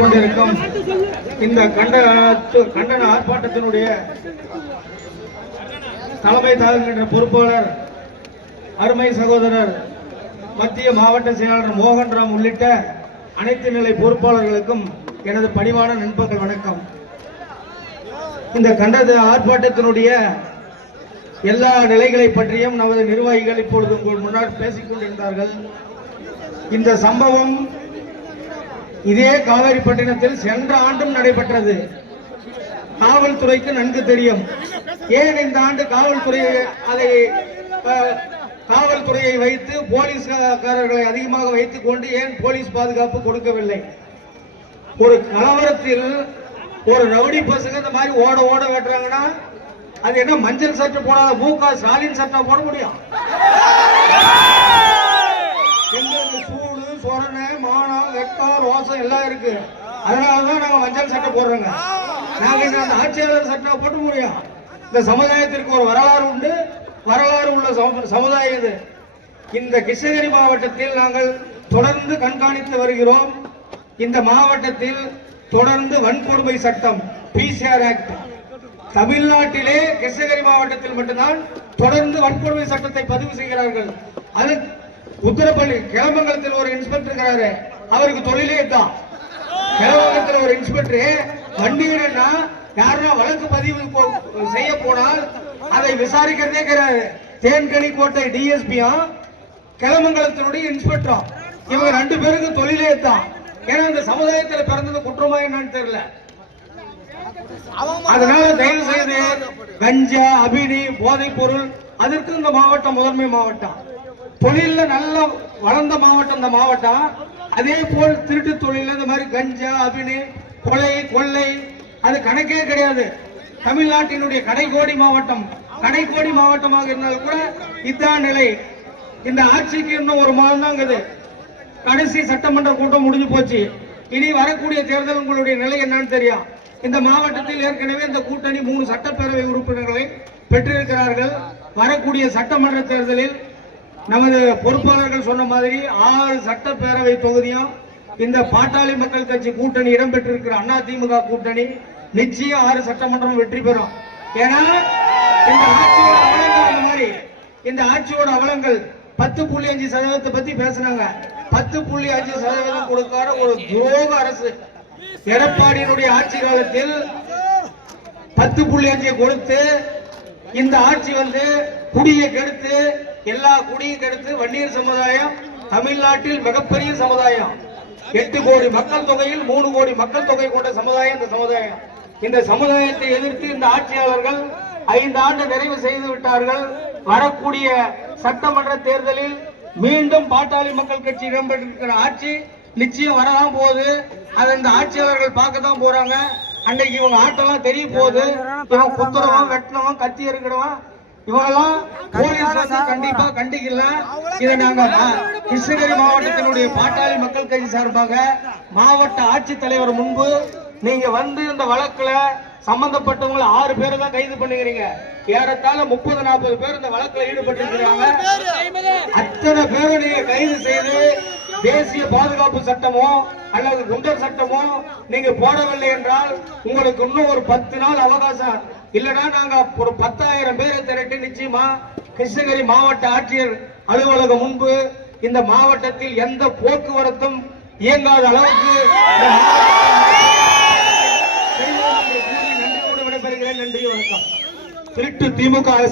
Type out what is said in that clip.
கொண்டிருக்கும் இந்த கண்டன ஆர்ப்பாட்டத்தினுடைய தலைமை தாங்குகின்ற பொறுப்பாளர் அருமை சகோதரர் மத்திய மாவட்ட செயலாளர் மோகன்ராம் உள்ளிட்ட அனைத்து நிலை பொறுப்பாளர்களுக்கும் எனது பணிவான நண்பர்கள் வணக்கம். இந்த கண்டன ஆர்ப்பாட்டத்தினுடைய எல்லா நிலைகளை பற்றியும் நமது நிர்வாகிகள் இப்பொழுது உங்கள் முன்னால் பேசிக் கொண்டிருந்தார்கள். இந்த சம்பவம் இதே காவேரிப்பட்டினத்தில் சென்ற ஆண்டும் நடைபெற்றது. காவல்துறைக்கு நன்கு தெரியும். ஏன் இந்த ஆண்டு காவல்துறையை வைத்து போலீஸ்காரர்களை அதிகமாக வைத்துக் கொண்டு ஏன் போலீஸ் பாதுகாப்பு கொடுக்கவில்லை? ஒரு கலவரத்தில் ஒரு ரவுடி பசங்க இந்த மாதிரி ஓட ஓட வெட்டுறாங்கன்னா அது என்ன மஞ்சள் சட்டை போடாத மூக ஸ்டாலின் சட்டை போட முடியும்? சூடு சொரணை மானம் வெக்கம் ரோசம் எல்லாம் இருக்கு. அதனாலதான் நாங்க மஞ்சள் சட்டை போடுறோங்க. நாங்க அந்த ஆட்சியாளர் சட்டை போட்டு முடியும். இந்த சமுதாயத்திற்கு ஒரு வரலாறு உண்டு, வரலாறு உள்ள சமுதாயம் இது. இந்த கிருஷ்ணகிரி மாவட்டத்தில் நாங்கள் தொடர்ந்து கண்காணித்து வருகிறோம். இந்த மாவட்டத்தில் தொடர்ந்து வன்கொடுமை சட்டம் பிசிஆர் ஆக்ட் தமிழ்நாட்டிலே கிருஷ்ணகிரி மாவட்டத்தில் மட்டும்தான் தொடர்ந்து வன்கொடுமை சட்டத்தை பதிவு செய்கிறார்கள். அது உத்தரப்பள்ளி கிளம்பங்கலத்தில் ஒரு இன்ஸ்பெக்டர் இருக்கிறாரு, அவருக்கு தொழிலே தான். கிளம்பங்கலத்தில் ஒரு இன்ஸ்பெக்டர் வண்டினா யாருன்னா வழக்கு பதிவு செய்ய போனால் அதை விசாரிக்கிறதே கிடையாது. தேன்கனி கோட்டை டிஎஸ்பியும் கிளமங்கலத்தினுடைய இன்ஸ்பெக்டரும் இவங்க ரெண்டு பேருக்கு தொழிலே தான். ஏன்னா இந்த சமுதாயத்தில் பிறந்தது குற்றமா என்னன்னு தெரியல. அதனால தயவு செய்து கஞ்சா அபினி போதைப் பொருள் அதற்கு இந்த மாவட்டம் முதன்மை மாவட்டம். தொழில நல்ல வளர்ந்த மாவட்டம் இந்த மாவட்டம். அதே போல் திருட்டு தொழில இந்த மாதிரி கஞ்சா அபினி கொலை கொள்ளை அது கணக்கே கிடையாது. தமிழ்நாட்டினுடைய கடைக்கோடி மாவட்டம், கடைக்கோடி மாவட்டமாக இருந்தாலும் கூட இதுதான் நிலை. இந்த ஆட்சிக்கு இன்னும் ஒரு மாதம் தான் இருக்குது. கடைசி சட்டமன்ற கூட்டம் முடிஞ்சு போச்சு. இனி வரக்கூடிய தேர்தல் உங்களுடைய நிலை என்னன்னு தெரியும். இந்த மாவட்டத்தில் ஏற்கனவே இந்த கூட்டணி 3 சட்டப்பேரவை உறுப்பினர்களை பெற்றிருக்கிறார்கள். வரக்கூடிய சட்டமன்ற தேர்தலில் நமது பொறுப்பாளர்கள் சொன்ன மாதிரி 6 சட்டப்பேரவை தொகுதியும் இந்த பாட்டாளி மக்கள் கட்சி கூட்டணி இடம்பெற்றிருக்கிற அதிமுக கூட்டணி நிச்சயம் 6 சட்டமன்றம் வெற்றி பெறும். ஏன்னா இந்த ஆட்சியோட அவலங்கள் மாதிரி இந்த ஆட்சியோட அவலங்கள் 10.5% பத்தி பேசினாங்க. 10.5% கொடுக்காத ஒரு துரோக அரசு எடப்பாடியினுடைய ஆட்சி காலத்தில் 10.5 கொடுத்து இந்த ஆட்சி குடியை கெடுத்து எல்லா குடியை கெடுத்து வன்னியர் சமுதாயம் தமிழ்நாட்டில் மிகப்பெரிய சமுதாயம். 8 கோடி மக்கள் தொகையில் 3 கோடி மக்கள் தொகை கொண்ட சமுதாயம் இந்த சமுதாயம். இந்த சமுதாயத்தை எதிர்த்து இந்த ஆட்சியாளர்கள் 5 ஆண்டு நிறைவு செய்து விட்டார்கள். வரக்கூடிய சட்டமன்ற தேர்தலில் மீண்டும் பாட்டாளி மக்கள் கட்சி இடம்பெற்றிருக்கிற ஆட்சி நிச்சயம் வரதான் போகுது. அதை இந்த ஆட்சியாளர்கள் பார்க்க தான் போறாங்க. அன்னைக்கு இவங்க ஆட்டெல்லாம் தெரிய போகுது. இவன் குத்துறவன் வெட்டினவன் கத்தி இருக்கிறவன் இவங்கெல்லாம் போலீஸ் கண்டிப்பா கண்டிக்கல. இதை நாங்க கிருஷ்ணகிரி மாவட்டத்தினுடைய பாட்டாளி மக்கள் கட்சி சார்பாக மாவட்ட ஆட்சித்தலைவர் முன்பு நீங்க இந்த வழக்குல சம்பந்தப்பட்டவங்களை 6 பேரை தான் கைது பண்ணுகிறீங்க. ஏறத்தாழ 30-40 பேர் இந்த வழக்கில் ஈடுபட்டு இருக்கிறாங்க. அத்தனை பேரை நீங்க கைது செய்து தேசிய பாதுகாப்பு சட்டமோ அல்லது குண்டர் சட்டமோ நீங்க போடவில்லை என்றால் உங்களுக்கு இன்னும் ஒரு 10 நாள் அவகாசம். இல்லனா நாங்க ஒரு 10,000 பேரை திரட்டி நிச்சயமா கிருஷ்ணகிரி மாவட்ட ஆட்சியர் அலுவலகம் முன்பு இந்த மாவட்டத்தில் எந்த போக்குவரத்தும் இயங்காத அளவுக்கு நன்றியோடு விடைபெறுகிறேன். நன்றி, வணக்கம். திருட்டு திமுக அரசு